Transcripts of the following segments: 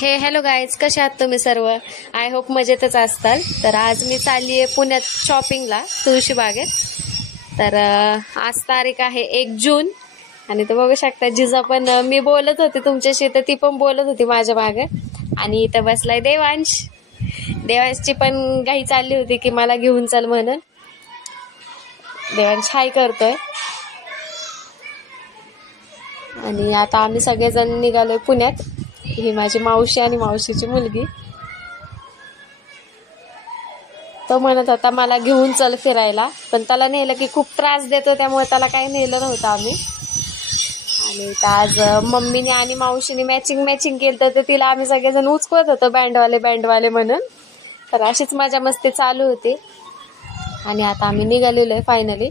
हे hello guys, कसे आहात तुम्ही सर्व? आय होप मजेतच असताल. तर आज मी चालली आहे पुण्यात शॉपिंगला तुळशी बागेत. तर आज तारीख आहे 1 जून आणि तर बघू शकता जिजा पण मी बोलत होते तुमच्याशी तर ती पण बोलत होती माझ्या मागे. आणि इथं बसलाय देवांशची पण घाई चालली होती की मला घेऊन चल म्हणून. देवांश हाय करतोय. आणि आता आम्ही सगळेजण निघालोय पुण्यात. ही माझी मावशी आणि मावशीची मुलगी. तो म्हणत होता मला घेऊन चल फिरायला, पण त्याला नेलं की खूप त्रास देतो त्यामुळे त्याला काही नेलं नव्हतं आम्ही. आणि आज मम्मीने आणि मावशीने मॅचिंग केलं तर तिला आम्ही सगळेजण उचकवत होतो बँडवाले म्हणून. तर अशीच मजा मस्ती चालू होती. आणि आता आम्ही निघालेलो आहे फायनली.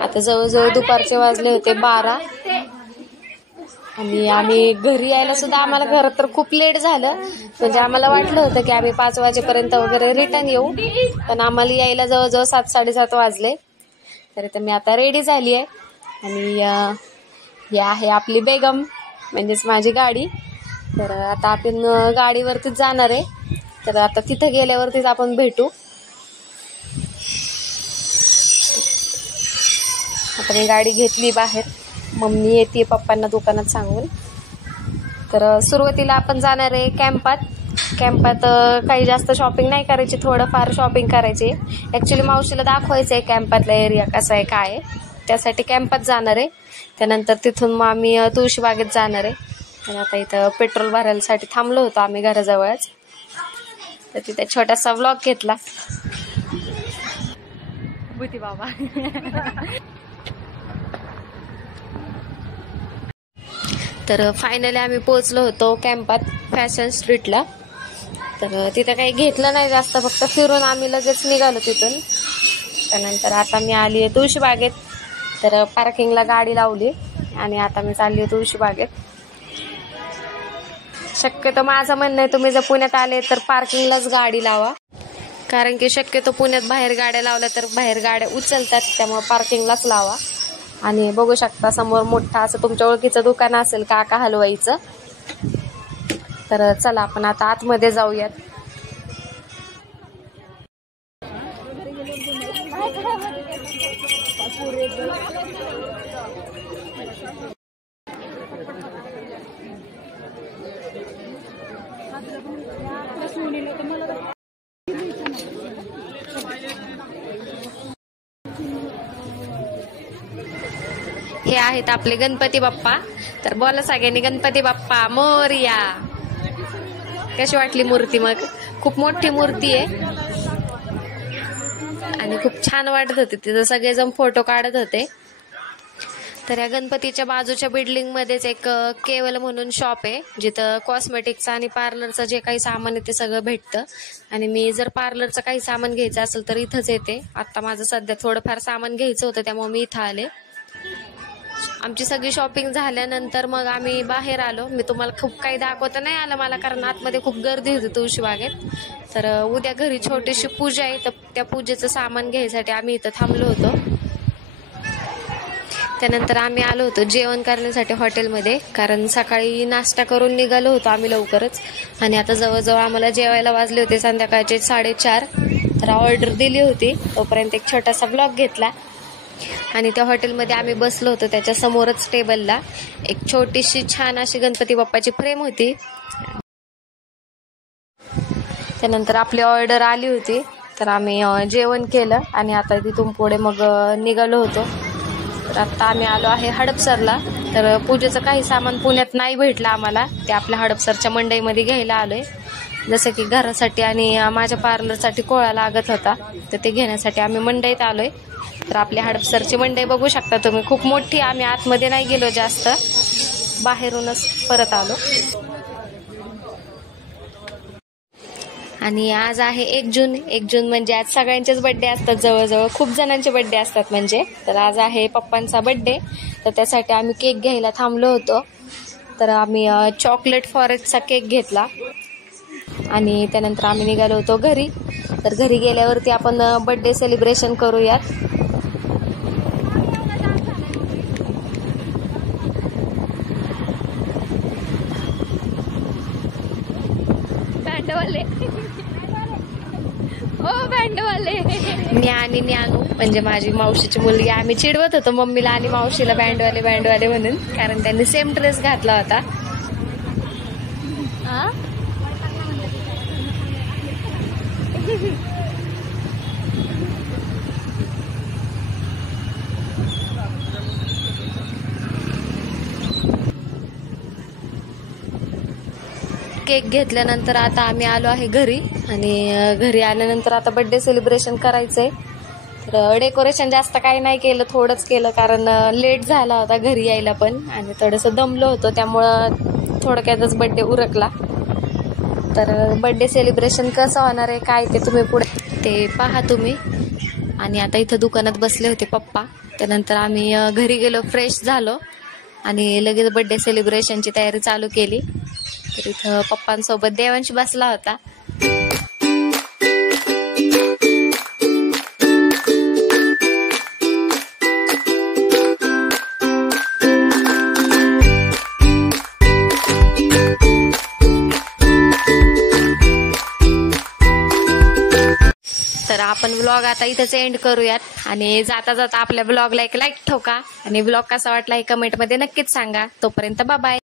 आता जवळजवळ दुपारचे वाजले होते 12 आणि आम्ही घरी यायला सुद्धा आम्हाला घरात तर खूप लेट झालं. म्हणजे आम्हाला वाटलं होतं की आम्ही 5 वाजेपर्यंत वगैरे रिटर्न येऊ, पण आम्हाला यायला जवळजवळ 7-7:30 वाजले. तर मी आता रेडी झाली आहे आणि ही आहे आपली बेगम म्हणजेच माझी गाडी. तर आता आपण गाडीवरतीच जाणार आहे. तर आता तिथे गेल्यावरतीच आपण भेटू. आता मी गाडी घेतली बाहेर. मम्मी येते पप्पांना दुकानात सांगून. तर सुरुवातीला आपण जाणार आहे कॅम्पात काही जास्त शॉपिंग नाही करायची, थोडंफार शॉपिंग करायची. ॲक्च्युली मावशीला दाखवायचं आहे कॅम्पातला एरिया कसा आहे काय आहे, त्यासाठी कॅम्पात जाणार आहे. त्यानंतर तिथून मग आम्ही तुळशीबागेत जाणार आहे. आणि आता इथं पेट्रोल भरायसाठी थांबलो होतो आम्ही घराजवळच. तर तिथे छोटासा व्लॉग घेतला. बुती बाबा. तर फायनली आम्ही पोहोचलो होतो कॅम्पात फॅशन स्ट्रीटला. तर तिथं काही घेतलं नाही जास्त, फक्त फिरून आम्ही लगेच निघालो तिथून. त्यानंतर आता मी आली आहे तुळशीबागेत. तर पार्किंगला गाडी लावली आणि आता मी चालली आहे तुळशीबागेत. शक्यतो माझं म्हणणं आहे तुम्ही जर पुण्यात आले तर पार्किंगलाच गाडी लावा, कारण की शक्यतो पुण्यात बाहेर गाड्या लावल्या तर बाहेर गाड्या उचलतात, त्यामुळे पार्किंगलाच लावा. आणि बघू शकता समोर मोठा असं तुमच्या ओळखीचं दुकान असेल काका हलवाईचं. तर चला आपण आता आतमध्ये जाऊयात. हे आहेत आपले गणपती बाप्पा. तर बोला सगळ्यांनी गणपती बाप्पा मोरया. कशी वाटली मूर्ती? मग खूप मोठी मूर्ती आहे आणि खूप छान वाटत होते. तिथं सगळेजण फोटो काढत होते. तर या गणपतीच्या बाजूच्या बिल्डिंग मध्येच एक केवल म्हणून शॉप आहे, जिथं कॉस्मेटिक्सचं आणि पार्लरचं जे काही सामान आहे ते सगळं भेटतं. आणि मी जर पार्लरचं काही सामान घ्यायचं असेल तर इथंच येते. आता माझं सध्या थोडंफार सामान घ्यायचं होतं त्यामुळे मी इथं आले. आमची सगळी शॉपिंग झाल्यानंतर मग आम्ही बाहेर आलो. मी तुम्हाला खूप काही दाखवता नाही आलं मला, कारण आतमध्ये खूप गर्दी होती तुळशीबागेत. तर उद्या घरी छोटीशी पूजा आहे, तर त्या पूजेचं सामान घ्यायसाठी आम्ही इथं थांबलो होतो. त्यानंतर आम्ही आलो होतो जेवण करण्यासाठी हॉटेलमध्ये, कारण सकाळी नाश्ता करून निघालो होतो आम्ही लवकरच. आणि आता जवळजवळ आम्हाला जेवायला वाजले होते संध्याकाळचे 4:30. तर ऑर्डर दिली होती, तोपर्यंत एक छोटासा ब्लॉग घेतला. आणि त्या हॉटेलमध्ये आम्ही बसलो होतो. त्याच्या समोरच टेबलला एक छोटीशी छान अशी गणपती बाप्पाची फ्रेम होती. त्यानंतर आपली ऑर्डर आली होती, तर आम्ही जेवण केलं आणि आता तिथून पुढे मग निघालो होतो. तर आता आम्ही आलो आहे हडपसरला. तर पूजेचं काही सामान पुण्यात नाही भेटलं आम्हाला, ते आपल्या हडपसरच्या मंडईमध्ये घ्यायला आलोय. जसं की घरासाठी आणि माझ्या पार्लरसाठी कोळा लागत होता, तर ते घेण्यासाठी आम्ही मंडईत आलोय. तर आपल्या हडपसरची मंडई बघू शकता तुम्ही, खूप मोठी. आम्ही आतमध्ये नाही गेलो जास्त, बाहेरूनच परत आलो. आणि आज आहे 1 जून. 1 जून म्हणजे आज सगळ्यांचेच बड्डे असतात, जवळजवळ खूप जणांचे बड्डे असतात म्हणजे. तर आज आहे पप्पांचा बड्डे, तर त्यासाठी आम्ही केक घ्यायला थांबलो होतो. तर आम्ही चॉकलेट फॉरेस्टचा केक घेतला आणि त्यानंतर आम्ही निघालो होतो घरी. तर घरी गेल्यावरती आपण बड्डे सेलिब्रेशन करूयात. बँडवाले ओ बँडवाले. मी आणि न्यानू म्हणजे माझी मावशीची मुलगी आम्ही चिडवत होतो मम्मीला आणि मावशीला बँडवाले बँडवाले म्हणून, कारण त्यांनी सेम ड्रेस घातला होता. केक घेतल्यानंतर आता आम्ही आलो आहे घरी, आणि घरी आल्यानंतर आता बर्थडे सेलिब्रेशन करायचंय. तर डेकोरेशन जास्त काही नाही केलं, थोडंच केलं, कारण लेट झाला होता घरी यायला पण, आणि थोडंसं दमलो होतो, त्यामुळं थोडक्यातच बर्थडे उरकला. तर बर्थडे सेलिब्रेशन कसं होणार आहे काय ते तुम्ही पुढे ते पहा तुम्ही. आणि आता इथं दुकानात बसले होते पप्पा, त्यानंतर आम्ही घरी गेलो, फ्रेश झालो आणि लगेच बर्थडे सेलिब्रेशनची तयारी चालू केली. तर इथं पप्पांसोबत देवांश बसला होता. तर आपण व्लॉग आता इथेच एंड करूयात, आणि जाता जाता आपल्या व्लॉगला एक लाईक ठोका, आणि व्लॉग कसा वाटला हे कमेंटमध्ये नक्कीच सांगा. तोपर्यंत बाय बाय.